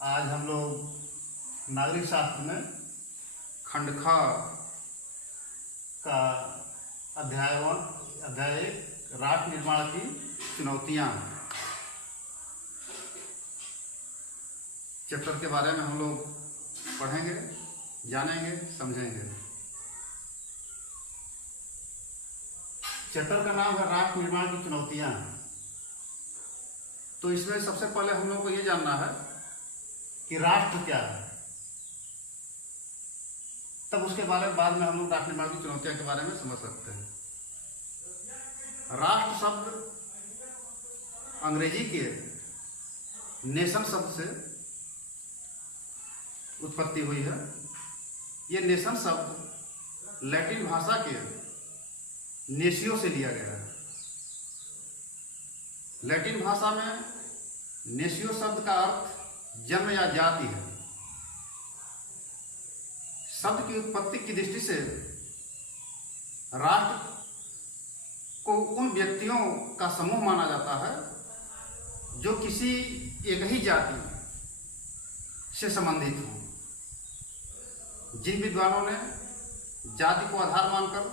आज हम लोग नागरिक शास्त्र में खंड ख का अध्याय 1 राष्ट्र निर्माण की चुनौतियां चैप्टर के बारे में हम लोग पढ़ेंगे, जानेंगे, समझेंगे। चैप्टर का नाम है राष्ट्र निर्माण की चुनौतियां। तो इसमें सबसे पहले हम लोग को ये जानना है कि राष्ट्र क्या है, तब उसके बाद में हम लोग राष्ट्र निर्माण की चुनौतियों के बारे में समझ सकते हैं। राष्ट्र शब्द अंग्रेजी के नेशन शब्द से उत्पत्ति हुई है। ये नेशन शब्द लैटिन भाषा के नेशियो से लिया गया है। लैटिन भाषा में नेशियो शब्द का अर्थ जन्म या जाति है। शब्द की उत्पत्ति की दृष्टि से राष्ट्र को उन व्यक्तियों का समूह माना जाता है जो किसी एक ही जाति से संबंधित हो। जिन विद्वानों ने जाति को आधार मानकर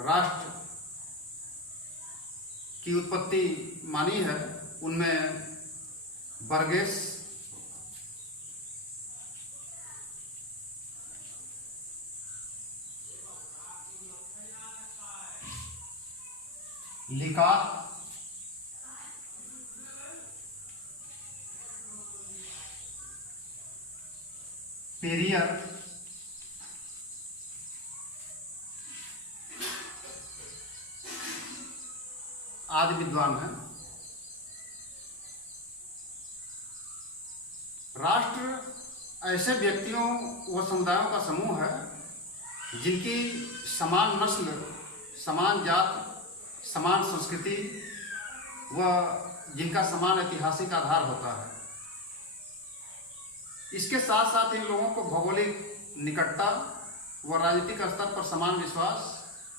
राष्ट्र की उत्पत्ति मानी है, उनमें बर्गेस, लिकाक, पेरियर, आदि विद्वान हैं। राष्ट्र ऐसे व्यक्तियों व समुदायों का समूह है जिनकी समान नस्ल, समान जात, समान संस्कृति व जिनका समान ऐतिहासिक आधार होता है। इसके साथ साथ इन लोगों को भौगोलिक निकटता व राजनीतिक स्तर पर समान विश्वास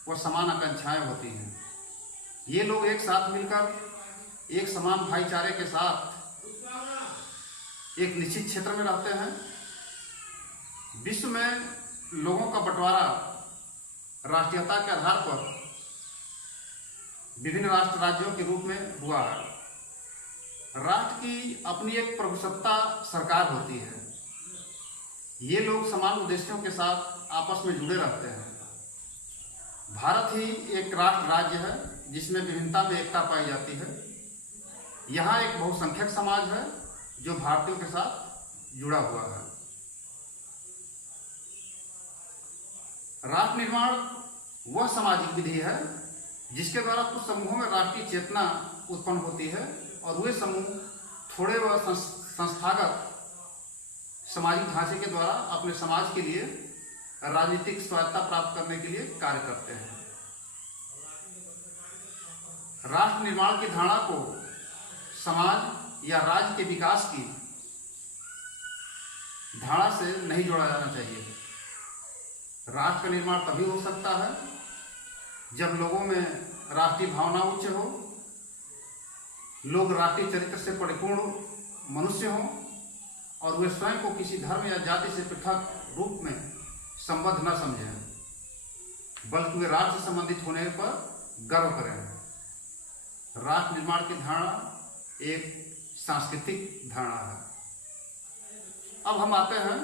व समान आकांक्षाएं होती हैं। ये लोग एक साथ मिलकर एक समान भाईचारे के साथ एक निश्चित क्षेत्र में रहते हैं। विश्व में लोगों का बंटवारा राष्ट्रीयता के आधार पर विभिन्न राष्ट्र राज्यों के रूप में हुआ है। राष्ट्र की अपनी एक प्रभुसत्ता सरकार होती है। ये लोग समान उद्देश्यों के साथ आपस में जुड़े रहते हैं। भारत ही एक राष्ट्र राज्य है जिसमें विभिन्नता में एकता पाई जाती है। यहाँ एक बहुसंख्यक समाज है जो भारतीयों के साथ जुड़ा हुआ है। राष्ट्र निर्माण वह सामाजिक विधि है जिसके द्वारा कुछ समूहों में राष्ट्रीय चेतना उत्पन्न होती है और वे समूह थोड़े व संस्थागत सामाजिक ढांचे के द्वारा अपने समाज के लिए राजनीतिक स्वायत्तता प्राप्त करने के लिए कार्य करते हैं। राष्ट्र निर्माण की धारणा को समाज या राज्य के विकास की धारणा से नहीं जोड़ा जाना चाहिए। राष्ट्र का निर्माण तभी हो सकता है जब लोगों में राष्ट्रीय भावना उच्च हो, लोग राष्ट्रीय चरित्र से परिपूर्ण मनुष्य हों और वे स्वयं को किसी धर्म या जाति से पृथक रूप में संबद्ध न समझें, बल्कि वे राष्ट्र से संबंधित होने पर गर्व करें। राष्ट्र निर्माण की धारणा एक सांस्कृतिक धारणा है। अब हम आते हैं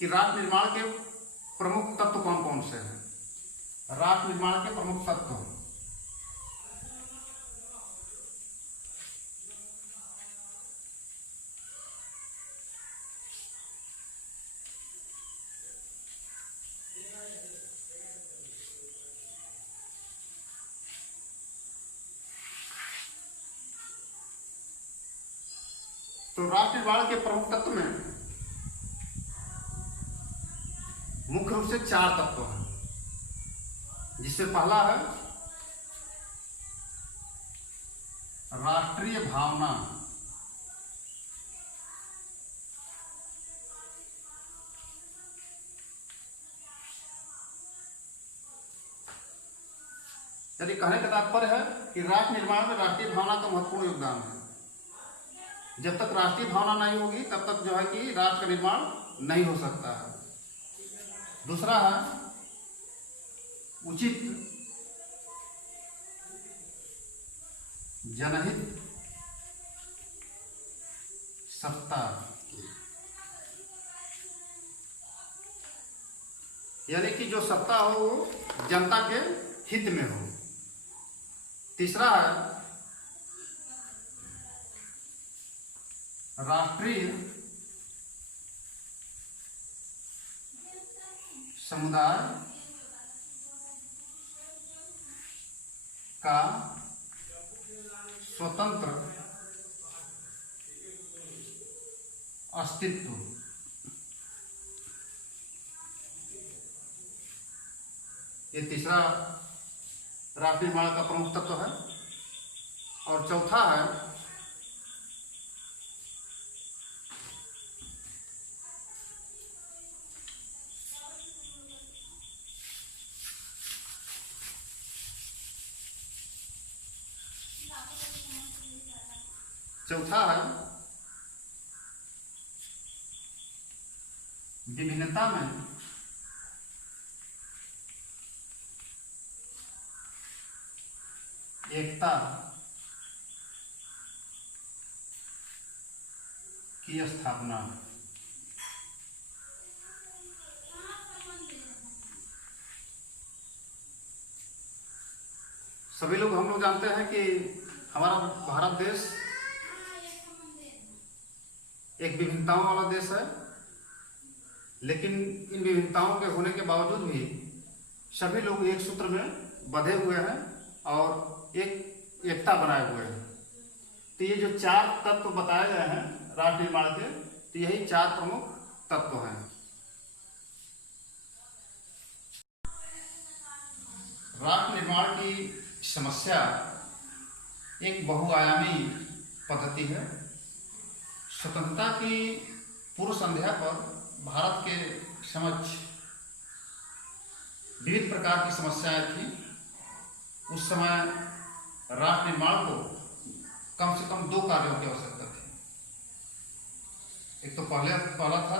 कि राष्ट्र निर्माण के प्रमुख तत्व कौन कौन से हैं। राष्ट्र निर्माण के प्रमुख तत्व तो राष्ट्र निर्माण के प्रमुख तत्व में मुख्य रूप से 4 तत्व हैं, जिसमें पहला है राष्ट्रीय भावना। यानी कहने का तात्पर्य है कि राष्ट्र निर्माण में राष्ट्रीय भावना का महत्वपूर्ण योगदान है। जब तक राष्ट्रीय भावना नहीं होगी तब तक जो है कि राष्ट्र का निर्माण नहीं हो सकता है। दूसरा है उचित जनहित सत्ता, यानी कि जो सत्ता हो वो जनता के हित में हो। तीसरा है राष्ट्रीय समुदाय का स्वतंत्र अस्तित्व। ये तीसरा राष्ट्रीय निर्माण का प्रमुख तत्व है। और चौथा है विभिन्नता में एकता की स्थापना। सभी लोग हम लोग जानते हैं कि हमारा भारत देश एक विभिन्नताओं वाला देश है, लेकिन इन विभिन्नताओं के होने के बावजूद भी सभी लोग एक सूत्र में बंधे हुए हैं और एक एकता बनाए हुए हैं। तो ये जो चार तत्व बताए गए हैं राष्ट्र निर्माण के, तो यही चार प्रमुख तत्व हैं। राष्ट्र निर्माण की समस्या एक बहुआयामी पद्धति है। स्वतंत्रता की पूर्व संध्या पर भारत के समक्ष विविध प्रकार की समस्याएं थी। उस समय राष्ट्र निर्माण को कम से कम दो कार्यों की आवश्यकता थी। एक तो पहला था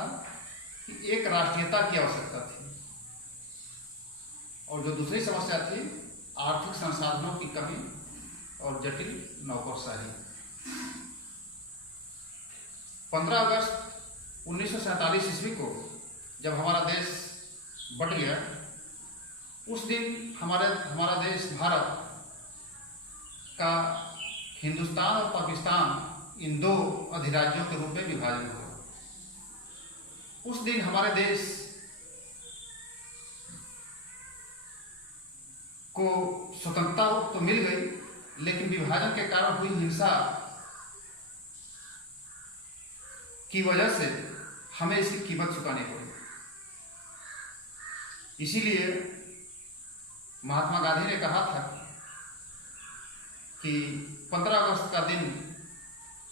कि एक राष्ट्रीयता की आवश्यकता थी, और जो दूसरी समस्या थी आर्थिक संसाधनों की कमी और जटिल नौकरशाही। 15 अगस्त 1947 ईस्वी को जब हमारा देश बट गया, उस दिन हमारा देश भारत का हिंदुस्तान और पाकिस्तान इन दो अधिराज्यों के रूप में विभाजन हुआ। उस दिन हमारे देश को स्वतंत्रता तो मिल गई, लेकिन विभाजन के कारण हुई हिंसा की वजह से हमें इसकी कीमत चुकानी पड़ी। इसीलिए महात्मा गांधी ने कहा था कि 15 अगस्त का दिन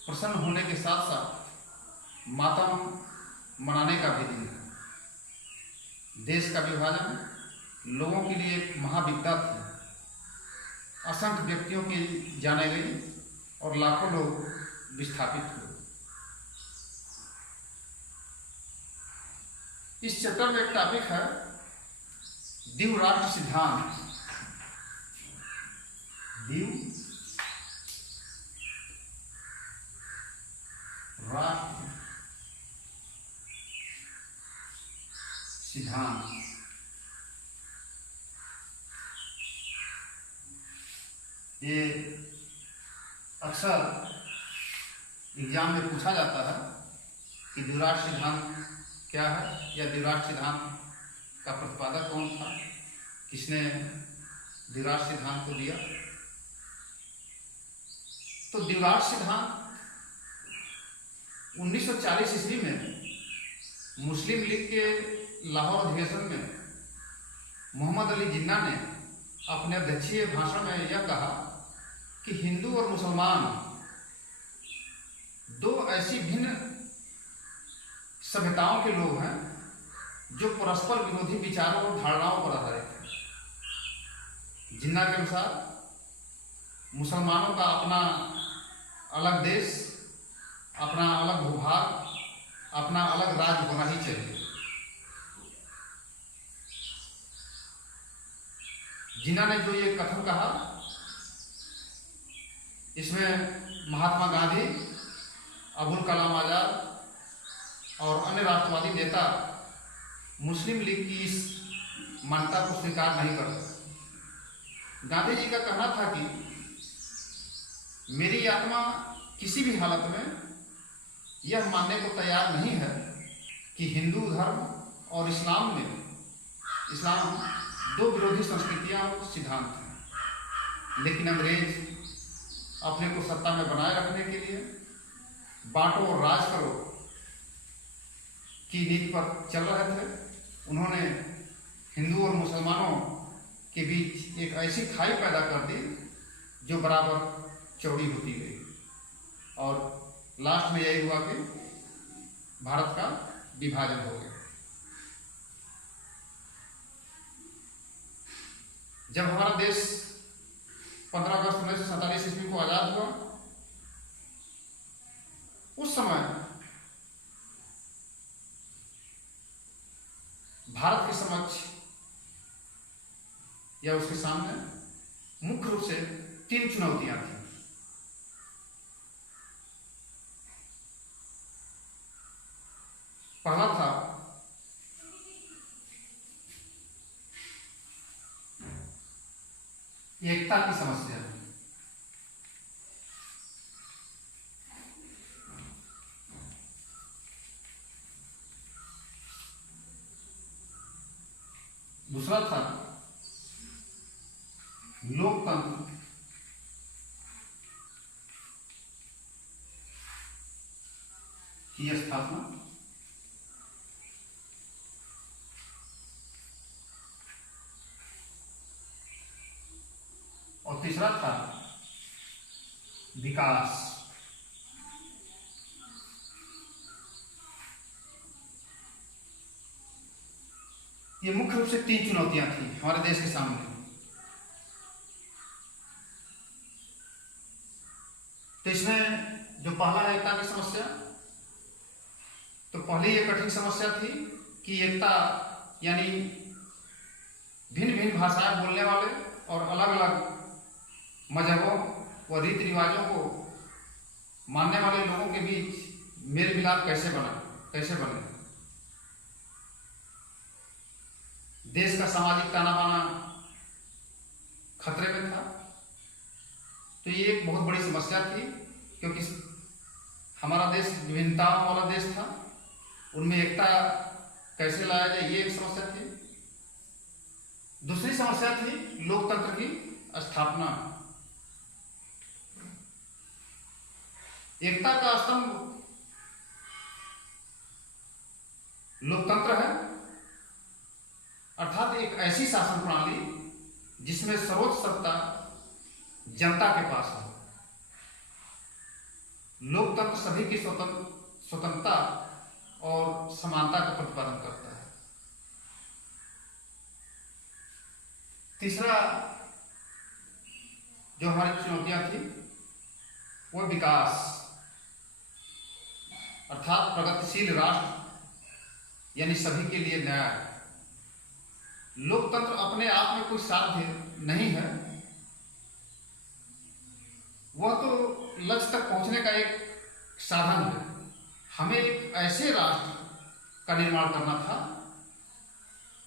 प्रसन्न होने के साथ साथ मातम मनाने का भी दिन है। देश का विभाजन लोगों के लिए एक महाविपदा थी। असंख्य व्यक्तियों की जाने गई और लाखों लोग विस्थापित हुए। इस चैप्टर में एक टॉपिक है द्विव राष्ट्र सिद्धांत। द्विव राष्ट्र सिद्धांत। ये अक्सर एग्जाम में पूछा जाता है कि द्विराष्ट्र सिद्धांत क्या है, या द्विराष्ट्र सिद्धांत का प्रतिपादक कौन था, किसने द्विराष्ट्र सिद्धांत को दिया। तो द्विराष्ट्र सिद्धांत 1940 ईस्वी में मुस्लिम लीग के लाहौर अधिवेशन में मोहम्मद अली जिन्ना ने अपने अध्यक्षीय भाषण में यह कहा कि हिंदू और मुसलमान दो ऐसी भिन्न सभ्यताओं के लोग हैं जो परस्पर विरोधी विचारों और धारणाओं पर आधारित हैं। जिन्ना के अनुसार मुसलमानों का अपना अलग देश अपना अलग भूभाग, अपना अलग राज्य होना ही चाहिए। जिन्ना ने जो ये कथन कहा, इसमें महात्मा गांधी, अबुल कलाम आजाद और अन्य राष्ट्रवादी नेता मुस्लिम लीग की इस मान्यता को स्वीकार नहीं करते। गांधी जी का कहना था कि मेरी आत्मा किसी भी हालत में यह मानने को तैयार नहीं है कि हिंदू धर्म और इस्लाम दो विरोधी संस्कृतियां और सिद्धांत हैं, लेकिन अंग्रेज अपने को सत्ता में बनाए रखने के लिए बांटो और राज करो की नीति पर चल रहे थे। उन्होंने हिंदू और मुसलमानों के बीच एक ऐसी खाई पैदा कर दी जो बराबर चौड़ी होती गई, और लास्ट में यही हुआ कि भारत का विभाजन हो गया। जब हमारा देश 15 अगस्त 1947 ईस्वी को आजाद हुआ, उस समय भारत के समक्ष या उसके सामने मुख्य रूप से 3 चुनौतियां थी। पहला था एकता की समस्या। दूसरा था लोकतंत्र की स्थापना। और तीसरा था विकास। ये मुख्य रूप से 3 चुनौतियां थी हमारे देश के सामने। तो इसमें जो पहला है एकता की समस्या, तो पहली ये कठिन समस्या थी कि एकता यानी भिन्न भिन्न भाषाएं बोलने वाले और अलग अलग मजहबों व रीति रिवाजों को मानने वाले लोगों के बीच मेल मिलाप कैसे बने। देश का सामाजिक ताना बाना खतरे में था। तो ये एक बहुत बड़ी समस्या थी, क्योंकि हमारा देश विभिन्नताओं वाला देश था, उनमें एकता कैसे लाया जाए, ये एक समस्या थी। दूसरी समस्या थी लोकतंत्र की स्थापना। एकता का स्तंभ लोकतंत्र है, अर्थात एक ऐसी शासन प्रणाली जिसमें सर्वोच्च सत्ता जनता के पास हो। लोकतंत्र सभी की स्वतंत्रता और समानता का प्रतिपादन करता है। तीसरा जो हमारी चुनौतियां थी वो विकास, अर्थात प्रगतिशील राष्ट्र यानी सभी के लिए न्याय। लोकतंत्र अपने आप में कोई साध्य नहीं है, वह तो लक्ष्य तक पहुंचने का एक साधन है। हमें एक ऐसे राष्ट्र का निर्माण करना था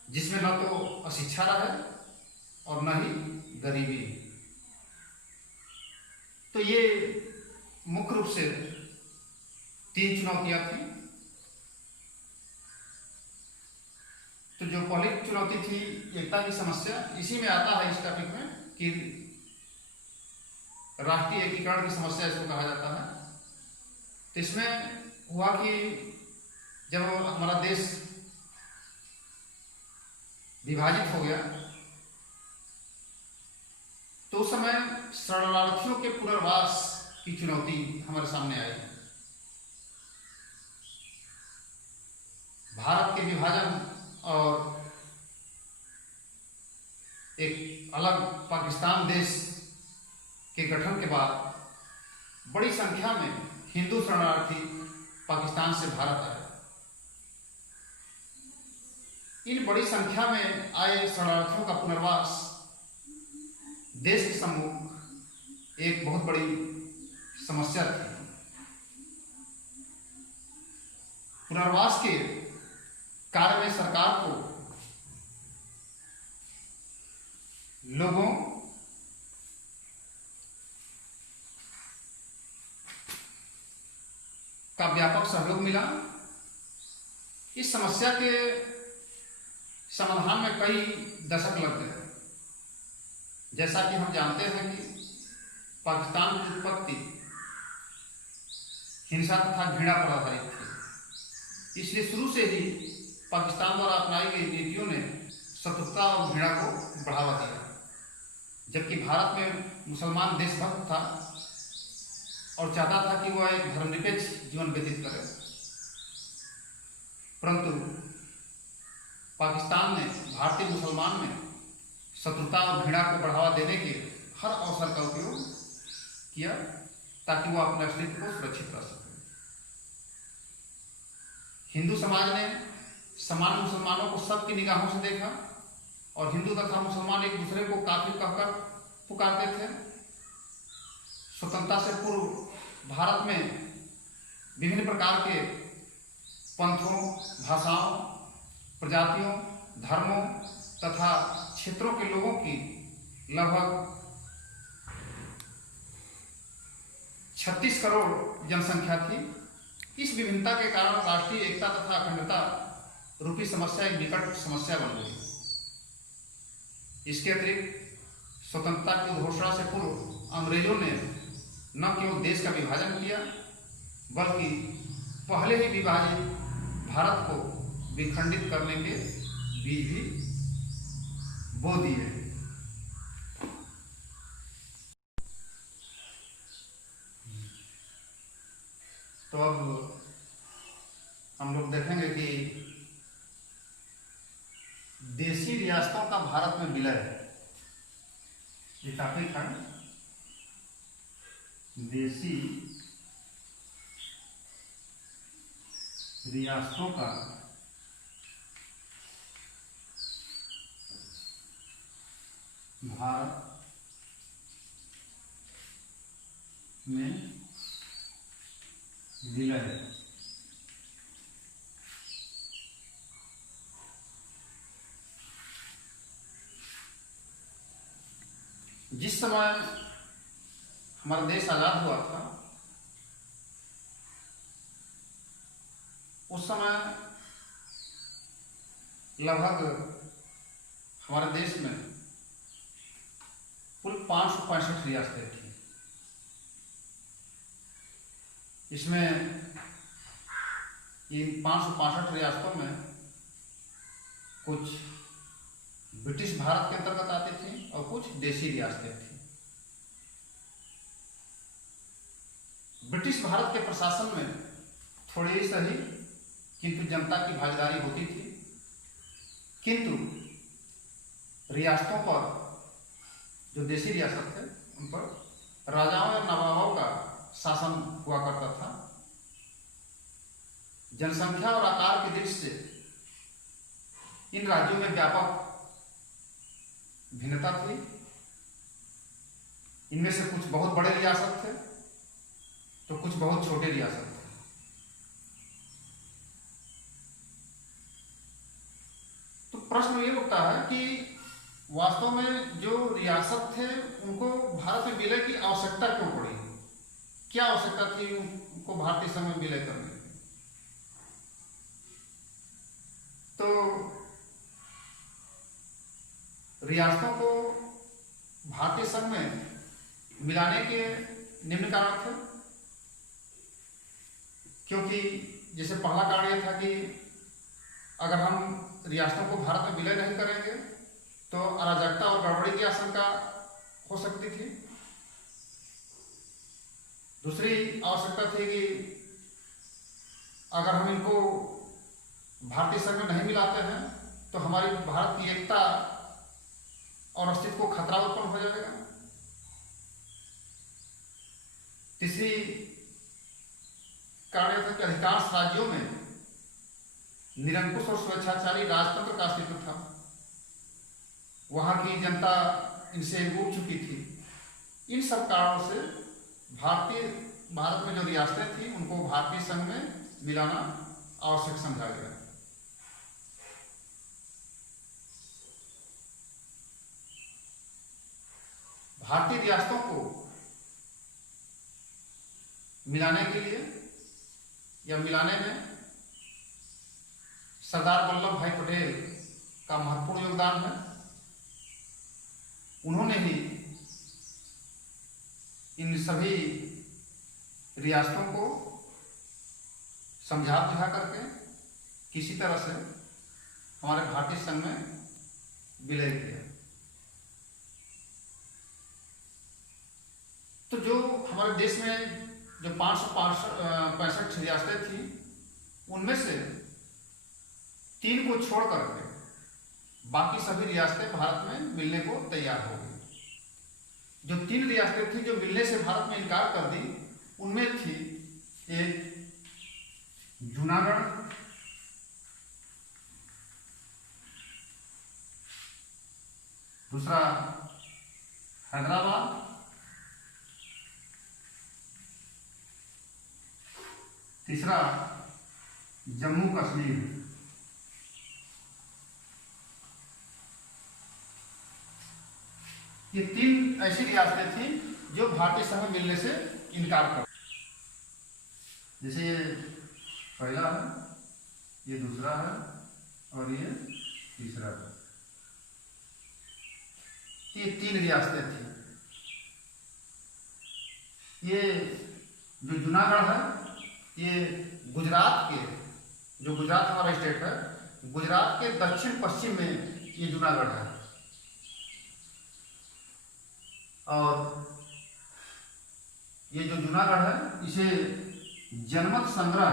जिसमें न तो अशिक्षा रहे और न ही गरीबी। तो ये मुख्य रूप से 3 चुनौतियां थी। तो जो पहली चुनौती थी एकता की समस्या, इसी में आता है इस टॉपिक में कि राष्ट्रीय एकीकरण की समस्या इसको कहा जाता है। तो इसमें हुआ कि जब हमारा देश विभाजित हो गया तो उस समय शरणार्थियों के पुनर्वास की चुनौती हमारे सामने आई। भारत के विभाजन और एक अलग पाकिस्तान देश के गठन के बाद बड़ी संख्या में हिंदू शरणार्थी पाकिस्तान से भारत आए। इन बड़ी संख्या में आए शरणार्थियों का पुनर्वास देश के सम्मुख एक बहुत बड़ी समस्या थी। पुनर्वास के कार्य में सरकार को लोगों का व्यापक सहयोग मिला। इस समस्या के समाधान में कई दशक लग गए। जैसा कि हम जानते हैं कि पाकिस्तान की उत्पत्ति हिंसा तथा घृणा पर आधारित थी, इसलिए शुरू से ही पाकिस्तान द्वारा अपनाई गई नीतियों ने शत्रुता और घृणा को बढ़ावा दिया। जबकि भारत में मुसलमान देशभक्त था और चाहता था कि वह एक धर्मनिरपेक्ष जीवन व्यतीत करे, परंतु पाकिस्तान ने भारतीय मुसलमान में शत्रुता और घृणा को बढ़ावा देने के हर अवसर का उपयोग किया ताकि वह अपने अस्तित्व को सुरक्षित रख सके। हिंदू समाज ने सामान्य मुसलमानों को सबकी निगाहों से देखा और हिंदू तथा मुसलमान एक दूसरे को काफिर कहकर पुकारते थे। स्वतंत्रता से पूर्व भारत में विभिन्न प्रकार के पंथों, भाषाओं, प्रजातियों, धर्मों तथा क्षेत्रों के लोगों की लगभग 36 करोड़ जनसंख्या थी। इस विभिन्नता के कारण राष्ट्रीय एकता तथा अखंडता रूपी समस्या एक विकट समस्या बन गई। इसके अतिरिक्त स्वतंत्रता की घोषणा से पूर्व अंग्रेजों ने न केवल देश का विभाजन किया बल्कि पहले ही विभाजित भारत को विखंडित करने के बीज भी बो दिए। तो अब हम लोग देखेंगे कि देशी रियासतों का भारत में विलय ये टॉपिक है। देशी रियासतों का भारत में विलय। जिस समय हमारा देश आजाद हुआ था उस समय लगभग हमारे देश में कुल 565 रियासतें थी। इसमें इन 565 रियासतों में कुछ ब्रिटिश भारत के अंतर्गत आती थी और कुछ देशी रियासतें थी। ब्रिटिश भारत के प्रशासन में थोड़ी ही सही किंतु जनता की भागीदारी होती थी, किंतु रियासतों पर जो देशी रियासत थे उन पर राजाओं और नवाबों का शासन हुआ करता था। जनसंख्या और आकार की दृष्टि से इन राज्यों में व्यापक भिन्नता थी। इनमें से कुछ बहुत बड़े रियासत थे तो कुछ बहुत छोटे रियासत थे। तो प्रश्न ये उठता है कि वास्तव में जो रियासत थे उनको भारत में विलय की आवश्यकता क्यों पड़ी? क्या आवश्यकता थी उनको भारतीय संघ में विलय करने की? तो रियासतों को भारतीय संघ में मिलाने के निम्न कारण थे। क्योंकि जैसे पहला कारण यह था कि अगर हम रियासतों को भारत में विलय नहीं करेंगे तो अराजकता और गड़बड़ी की आशंका हो सकती थी। दूसरी आवश्यकता थी कि अगर हम इनको भारतीय संघ में नहीं मिलाते हैं तो हमारी भारत की एकता और अस्तित्व को खतरा उत्पन्न हो जाएगा। तीसरी कारण यह था कि अधिकांश राज्यों में निरंकुश और स्वेच्छाचारी राजतंत्र का अस्तित्व था। वहां की जनता इनसे उब चुकी थी। इन सब कारणों से भारत में जो रियासतें थी उनको भारतीय संघ में मिलाना आवश्यक समझा गया। भारतीय रियासतों को मिलाने के लिए या मिलाने में सरदार वल्लभ भाई पटेल का महत्वपूर्ण योगदान है। उन्होंने ही इन सभी रियासतों को समझा बुझा करके किसी तरह से हमारे भारतीय संघ में विलय किया। तो जो हमारे देश में जो 565 रियासतें थी उनमें से 3 को छोड़ करके बाकी सभी रियासतें भारत में मिलने को तैयार हो गई। जो 3 रियासतें थी जो मिलने से भारत में इनकार कर दी, उनमें थी एक जूनागढ़, दूसरा हैदराबाद, तीसरा जम्मू कश्मीर। ये 3 ऐसी रियासतें थी जो भारतीय संघ में मिलने से इनकार कर, जैसे ये पहला है, ये दूसरा है और ये तीसरा है। ये 3 रियासतें थी। ये जो जूनागढ़ है ये गुजरात के, जो गुजरात हमारा स्टेट है, गुजरात के दक्षिण पश्चिम में ये जूनागढ़ है। और ये जो जूनागढ़ है इसे जनमत संग्रह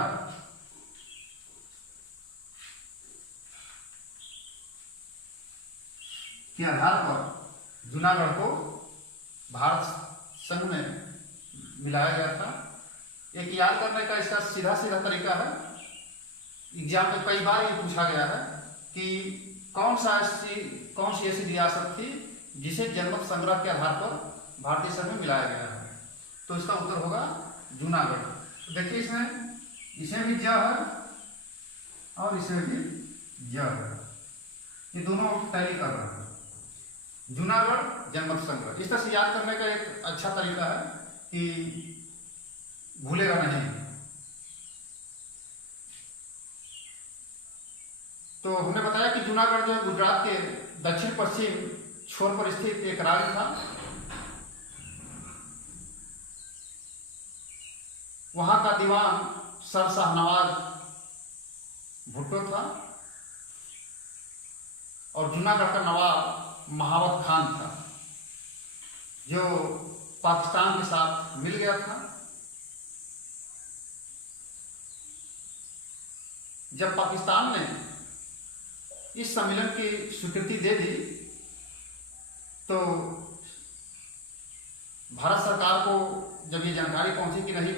के आधार पर जूनागढ़ को भारत संघ में मिलाया गया था। एक याद करने का इसका सीधा सीधा तरीका है, एग्जाम में कई बार ये पूछा गया है कि कौन सी ऐसी रियासत थी जिसे जनमत संग्रह के आधार पर भारतीय संघ में मिलाया गया है। तो इसका उत्तर होगा जूनागढ़। तो देखिए इसमें भी ज है और इसमें भी ज है, ये दोनों टैली कर रहे हैं। जूनागढ़ जनमत संग्रह, इस तरह से याद करने का एक अच्छा तरीका है कि भूलेगा नहीं। तो हमने बताया कि जूनागढ़ जो है गुजरात के दक्षिण पश्चिम छोर पर स्थित एक राज्य था। वहां का दीवान सर शाहनवाज भुट्टो था और जूनागढ़ का नवाब महावत खान था, जो पाकिस्तान के साथ मिल गया था। जब पाकिस्तान ने इस सम्मेलन की स्वीकृति दे दी तो भारत सरकार को जब ये जानकारी पहुंची कि नहीं,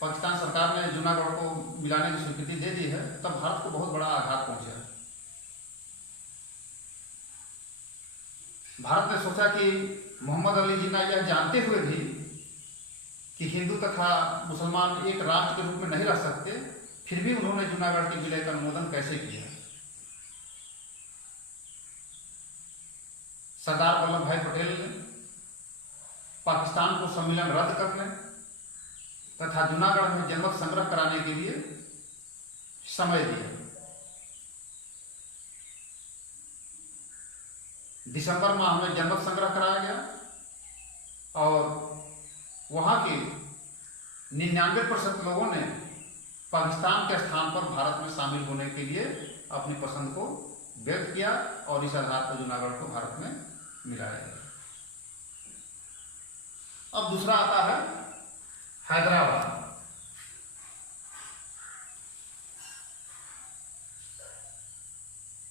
पाकिस्तान सरकार ने जूनागढ़ को मिलाने की स्वीकृति दे दी है, तब भारत को बहुत बड़ा आघात पहुंचा। भारत ने सोचा कि मोहम्मद अली जिन्ना यह जानते हुए भी कि हिंदू तथा मुसलमान एक राष्ट्र के रूप में नहीं रह सकते, फिर भी उन्होंने जूनागढ़ के विलय का अनुमोदन कैसे किया। सरदार वल्लभ भाई पटेल ने पाकिस्तान को सम्मेलन रद्द करने तथा जूनागढ़ में जनमत संग्रह कराने के लिए समय दिया। दिसंबर माह में जनमत संग्रह कराया गया और वहां के 99% लोगों ने पाकिस्तान के स्थान पर भारत में शामिल होने के लिए अपनी पसंद को व्यक्त किया और इस आधार पर जूनागढ़ को भारत में मिलाया गया। अब दूसरा आता है हैदराबाद।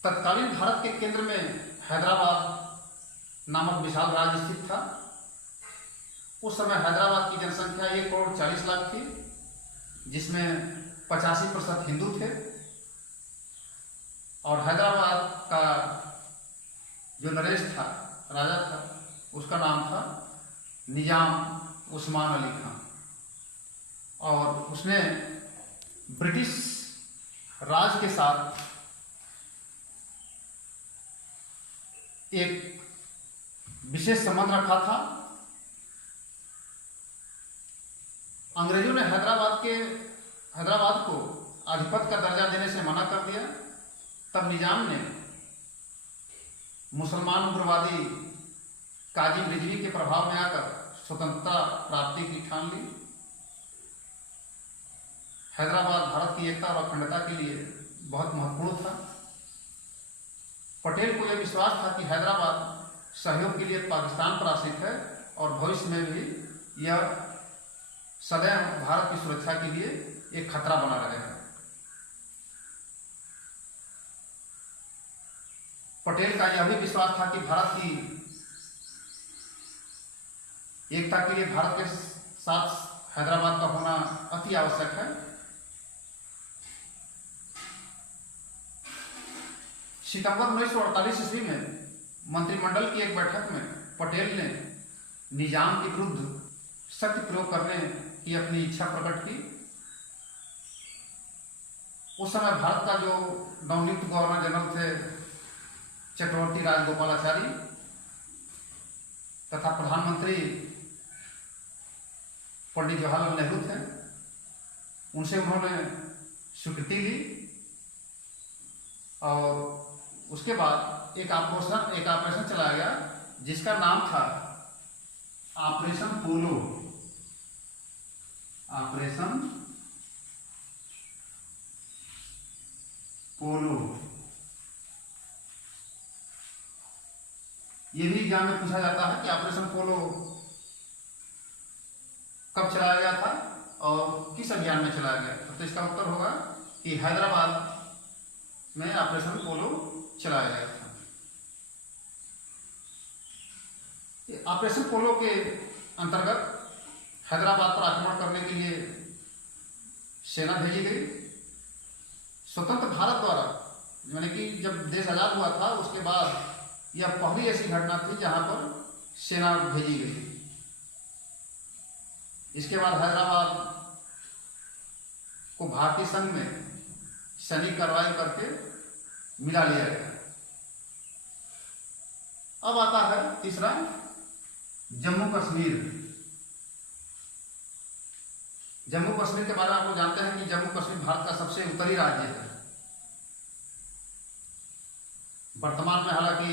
तत्कालीन भारत के केंद्र में हैदराबाद नामक विशाल राज्य स्थित था। उस समय हैदराबाद की जनसंख्या 1,40,00,000 थी, जिसमें 85% हिंदू थे। और हैदराबाद का जो नरेश था, राजा था, उसका नाम था निजाम उस्मान अली खान। और उसने ब्रिटिश राज के साथ एक विशेष संबंध रखा था। अंग्रेजों ने हैदराबाद को आधिपत्य का दर्जा देने से मना कर दिया। तब निजाम ने मुसलमान उग्रवादी काजिम रिजवी के प्रभाव में आकर स्वतंत्रता प्राप्ति की ठान ली। हैदराबाद भारत की एकता और अखंडता के लिए बहुत महत्वपूर्ण था। पटेल को यह विश्वास था कि हैदराबाद सहयोग के लिए पाकिस्तान पर आश्रित है और भविष्य में भी यह सदैव भारत की सुरक्षा के लिए एक खतरा बना रहेगा। पटेल का यह भी विश्वास था कि भारत की एकता के लिए भारत के साथ हैदराबाद का होना अति आवश्यक है। सितंबर 1948 ईस्वी में मंत्रिमंडल की एक बैठक में पटेल ने निजाम के विरुद्ध शक्ति प्रयोग करने की अपनी इच्छा प्रकट की। उस समय भारत का जो नवनियुक्त गवर्नर जनरल थे चक्रवर्ती राजगोपालाचारी तथा प्रधानमंत्री पंडित जवाहरलाल नेहरू थे। उनसे उन्होंने स्वीकृति ली और उसके बाद एक ऑपरेशन चलाया गया जिसका नाम था ऑपरेशन पोलो। ऑपरेशन पोलो ये भी एग्जाम में पूछा जाता है कि ऑपरेशन पोलो कब चलाया गया था और किस अभियान में चलाया गया था। तो इसका उत्तर होगा कि हैदराबाद में ऑपरेशन पोलो चलाया गया था। ऑपरेशन पोलो के अंतर्गत हैदराबाद पर आक्रमण करने के लिए सेना भेजी गई। स्वतंत्र भारत द्वारा, यानी कि जब देश आजाद हुआ था उसके बाद यह पहली ऐसी घटना थी जहां पर सेना भेजी गई। इसके बाद हैदराबाद को भारतीय संघ में सैनिक कार्रवाई करके मिला लिया गया। अब आता है तीसरा, जम्मू कश्मीर। जम्मू कश्मीर के बारे में आप लोग जानते हैं कि जम्मू कश्मीर भारत का सबसे उत्तरी राज्य है। वर्तमान में हालांकि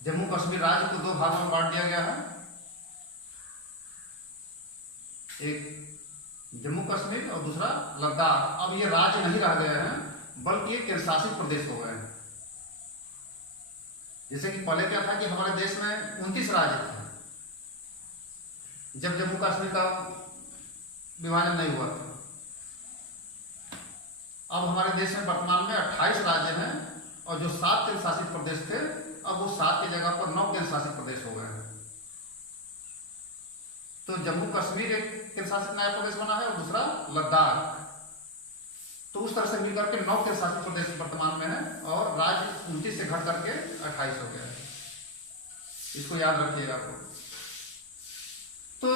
जम्मू कश्मीर राज्य को दो भागों में बांट दिया गया है। एक जम्मू कश्मीर और दूसरा लद्दाख। अब ये राज्य नहीं रह गए हैं बल्कि ये केंद्र शासित प्रदेश हो गए हैं। जैसे कि पहले क्या था कि हमारे देश में 29 राज्य थे जब जम्मू कश्मीर का विभाजन नहीं हुआ था। अब हमारे देश में वर्तमान में 28 राज्य हैं और जो 7 केंद्र शासित प्रदेश थे अब वो 7 की जगह पर 9 केंद्र शासित प्रदेश हो गए हैं। तो जम्मू कश्मीर एक केंद्र शासित नया प्रदेश बना है और दूसरा लद्दाख। तो उस तरह से मिलकर के 9 केंद्र शासित प्रदेश वर्तमान में है और राज्य 29 से घट करके 28 हो गया है। इसको याद रखिएगा आपको। तो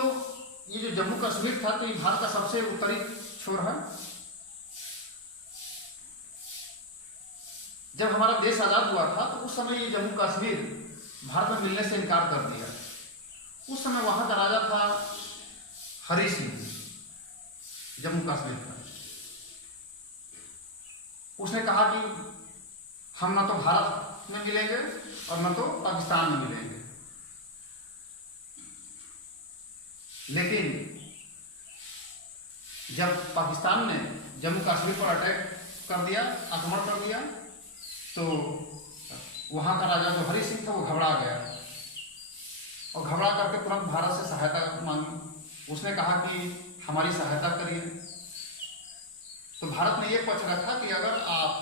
ये जो जम्मू कश्मीर था तो ये भारत का सबसे उत्तरी छोर है। जब हमारा देश आजाद हुआ था तो उस समय ये जम्मू कश्मीर भारत में मिलने से इनकार कर दिया। उस समय वहां का राजा था हरि सिंह, जम्मू कश्मीर का। उसने कहा कि हम न तो भारत में मिलेंगे और न तो पाकिस्तान में मिलेंगे। लेकिन जब पाकिस्तान ने जम्मू कश्मीर पर अटैक कर दिया, आक्रमण कर दिया, तो वहां का राजा जो हरि सिंह था वो घबरा गया और घबरा करके तुरंत भारत से सहायता मांगी। उसने कहा कि हमारी सहायता करिए। तो भारत ने यह पक्ष रखा कि अगर आप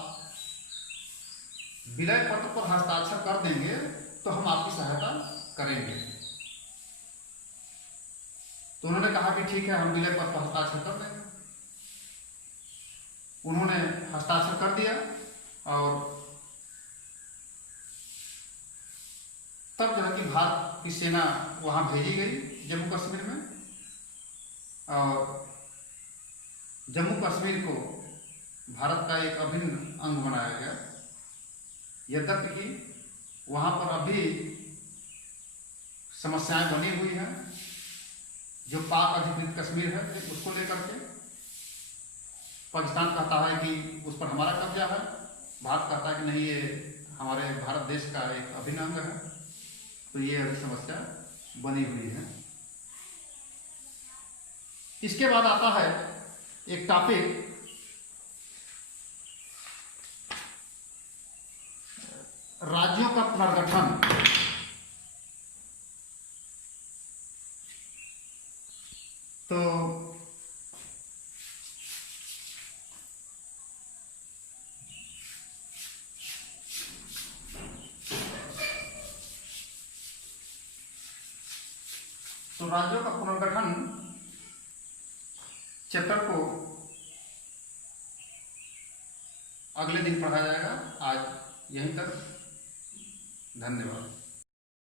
विलय पत्र पर हस्ताक्षर कर देंगे तो हम आपकी सहायता करेंगे। तो उन्होंने कहा कि ठीक है, हम विलय पत्र पर हस्ताक्षर कर देंगे। उन्होंने हस्ताक्षर कर दिया और तब जो है कि भारत की सेना वहां भेजी गई जम्मू कश्मीर में, और जम्मू कश्मीर को भारत का एक अभिन्न अंग बनाया गया। यद्यपि कि वहां पर अभी समस्याएं बनी हुई हैं, जो पाक अधिकृत कश्मीर है उसको लेकर के। पाकिस्तान कहता है कि उस पर हमारा कब्जा है, भारत कहता है कि नहीं, ये हमारे भारत देश का एक अभिन्न अंग है। तो ये अभी समस्या बनी हुई है। इसके बाद आता है एक टॉपिक, राज्यों का पुनर्गठन। तो राज्यों का पुनर्गठन चैप्टर को अगले दिन पढ़ा जाएगा। आज यहीं तक, धन्यवाद।